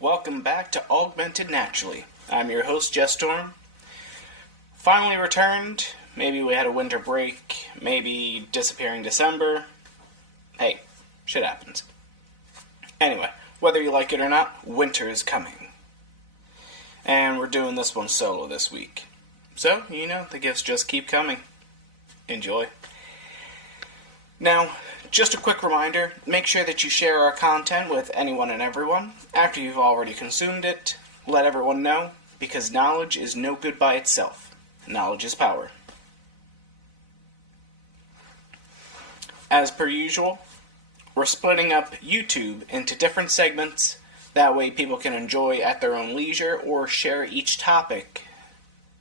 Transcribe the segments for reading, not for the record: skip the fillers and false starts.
Welcome back to Augmented Naturally. I'm your host, Jess Storm. Finally returned. Maybe we had a winter break, maybe disappearing December. Hey, shit happens. Anyway, whether you like it or not, winter is coming. And we're doing this one solo this week. So, the gifts just keep coming. Enjoy. Now, just a quick reminder, make sure that you share our content with anyone and everyone. After you've already consumed it, let everyone know, because knowledge is no good by itself. Knowledge is power. As per usual, we're splitting up YouTube into different segments. That way people can enjoy at their own leisure or share each topic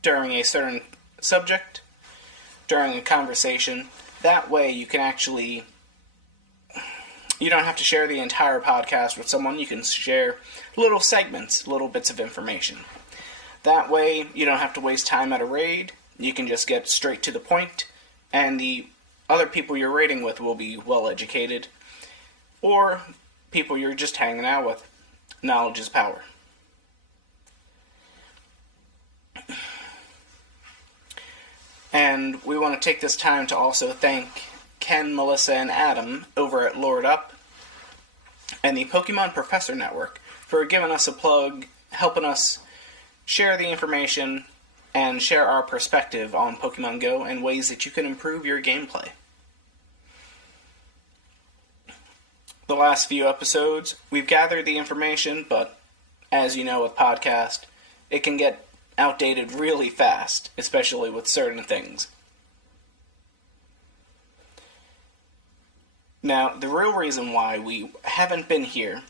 during a certain subject, during a conversation. That way you can actually, you don't have to share the entire podcast with someone. You can share little segments, little bits of information. That way you don't have to waste time at a raid. You can just get straight to the point, and the other people you're raiding with will be well educated, or people you're just hanging out with. Knowledge is power. And we want to take this time to also thank Ken, Melissa, and Adam over at Lord Up and the Pokemon Professor Network for giving us a plug, helping us share the information and share our perspective on Pokemon Go and ways that you can improve your gameplay. The last few episodes, we've gathered the information, but as you know with podcast, it can get outdated really fast, especially with certain things. Now, the real reason why we haven't been here,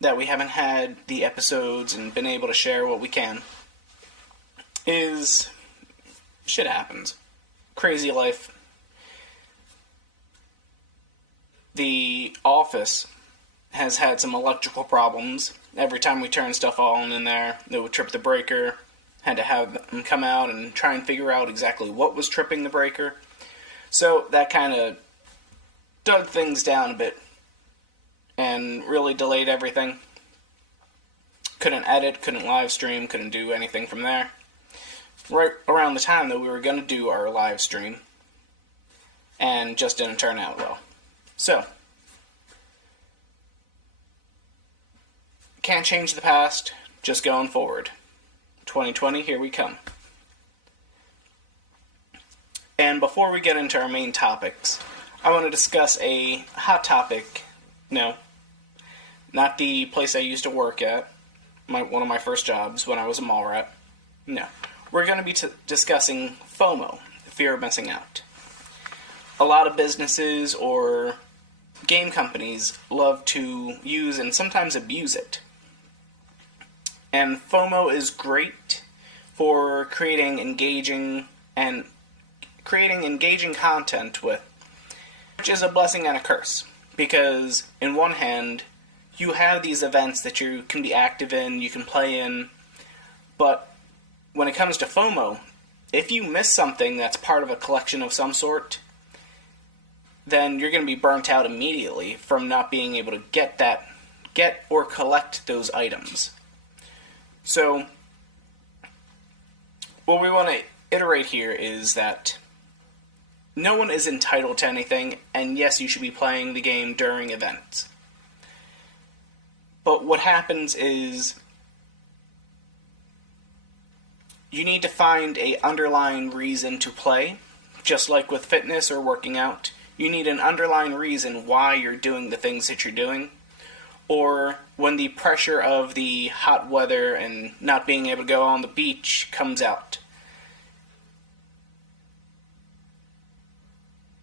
that we haven't had the episodes and been able to share what we can, is shit happens. Crazy life. The office has had some electrical problems. Every time we turn stuff on in there, it would trip the breaker. Had to have them come out and try and figure out exactly what was tripping the breaker. So that kind of dug things down a bit and really delayed everything. Couldn't edit, couldn't live stream, couldn't do anything from there. Right around the time that we were going to do our live stream, and just didn't turn out well. So, can't change the past, just going forward. 2020, here we come. And before we get into our main topics, I want to discuss a hot topic. No, not the place I used to work at, one of my first jobs when I was a mall rat. No, we're going to be discussing FOMO, fear of missing out. A lot of businesses or game companies love to use and sometimes abuse it. And FOMO is great for creating engaging content with, which is a blessing and a curse. Because in one hand, you have these events that you can be active in, you can play in, but when it comes to FOMO, if you miss something that's part of a collection of some sort, then you're going to be burnt out immediately from not being able to get or collect those items. So, what we want to iterate here is that no one is entitled to anything, and yes, you should be playing the game during events. But what happens is you need to find an underlying reason to play, just like with fitness or working out. You need an underlying reason why you're doing the things that you're doing. Or when the pressure of the hot weather and not being able to go on the beach comes out,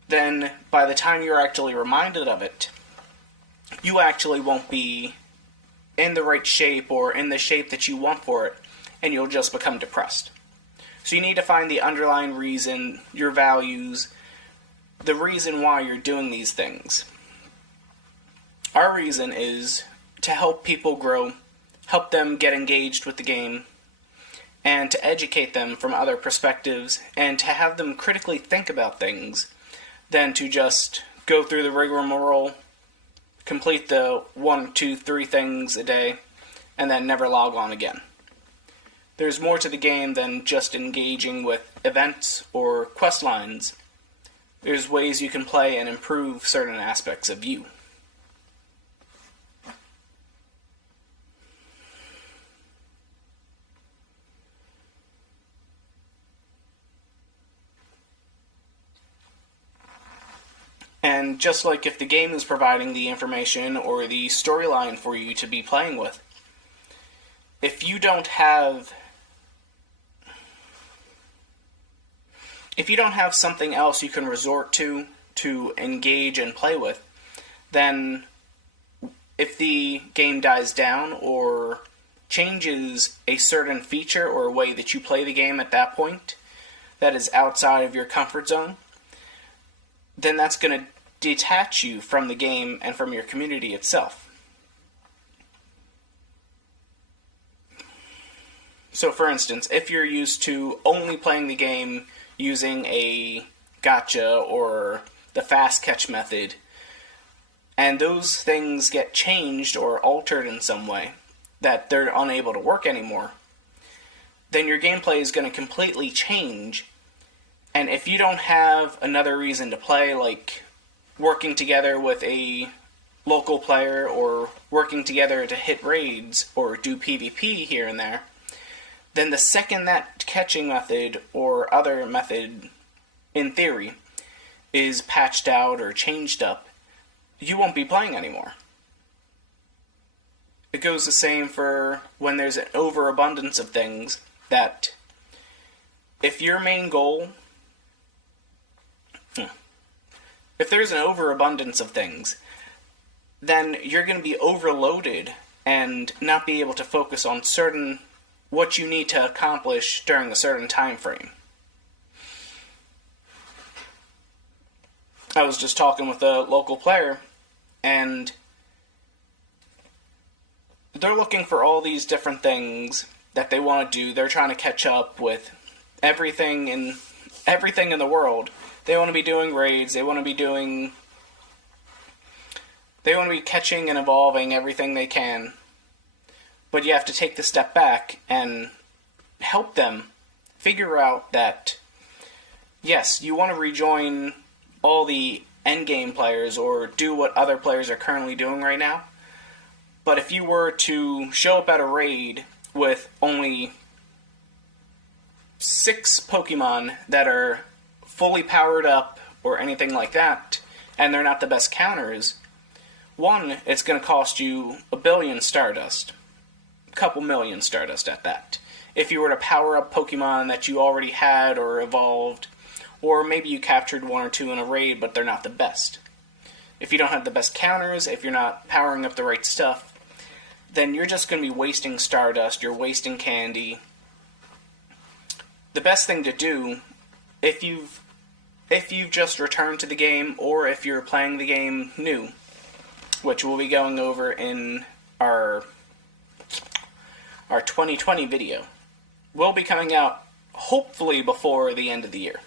then by the time you're actually reminded of it, you actually won't be in the right shape or in the shape that you want for it, and you'll just become depressed. So you need to find the underlying reason, your values, the reason why you're doing these things. Our reason is to help people grow, help them get engaged with the game, and to educate them from other perspectives, and to have them critically think about things than to just go through the rigmarole, complete the 1, 2, 3 things a day, and then never log on again. There's more to the game than just engaging with events or quest lines. There's ways you can play and improve certain aspects of you. And just like if the game is providing the information or the storyline for you to be playing with, if you don't have something else you can resort to engage and play with, then if the game dies down or changes a certain feature or way that you play the game at that point that is outside of your comfort zone, then that's going to detach you from the game and from your community itself. So for instance, if you're used to only playing the game using a gotcha or the fast catch method, and those things get changed or altered in some way that they're unable to work anymore, then your gameplay is going to completely change. And if you don't have another reason to play, like working together with a local player or working together to hit raids or do PvP here and there, then the second that catching method or other method, in theory, is patched out or changed up, you won't be playing anymore. It goes the same for when there's an overabundance of things, that if your main goal... If there's an overabundance of things, then you're going to be overloaded and not be able to focus on what you need to accomplish during a certain time frame. I was just talking with a local player, and they're looking for all these different things that they want to do. They're trying to catch up with everything in the world. They want to be doing raids, they want to be catching and evolving everything they can. But you have to take the step back and help them figure out that, yes, you want to rejoin all the endgame players or do what other players are currently doing right now. But if you were to show up at a raid with only 6 Pokemon that are fully powered up or anything like that, and they're not the best counters, one, it's going to cost you 1 billion Stardust. A couple million Stardust at that. If you were to power up Pokemon that you already had or evolved, or maybe you captured 1 or 2 in a raid, but they're not the best. If you don't have the best counters, if you're not powering up the right stuff, then you're just going to be wasting Stardust, you're wasting candy. The best thing to do, if you've just returned to the game, or if you're playing the game new, which we'll be going over in our 2020 video, will be coming out hopefully before the end of the year.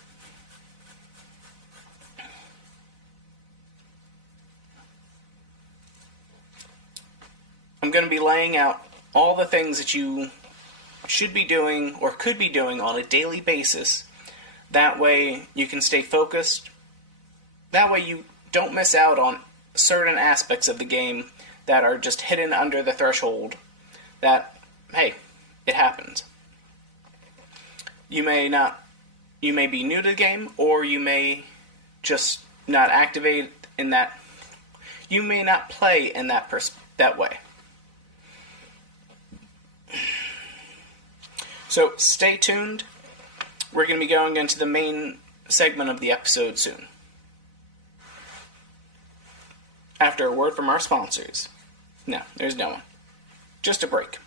I'm going to be laying out all the things that you should be doing or could be doing on a daily basis. That way you can stay focused. That way you don't miss out on certain aspects of the game that are just hidden under the threshold. That, hey, it happens. You may be new to the game, or you may just not activate in that. You may not play in that way. So stay tuned. We're going to be going into the main segment of the episode soon. After a word from our sponsors. No, there's no one. Just a break.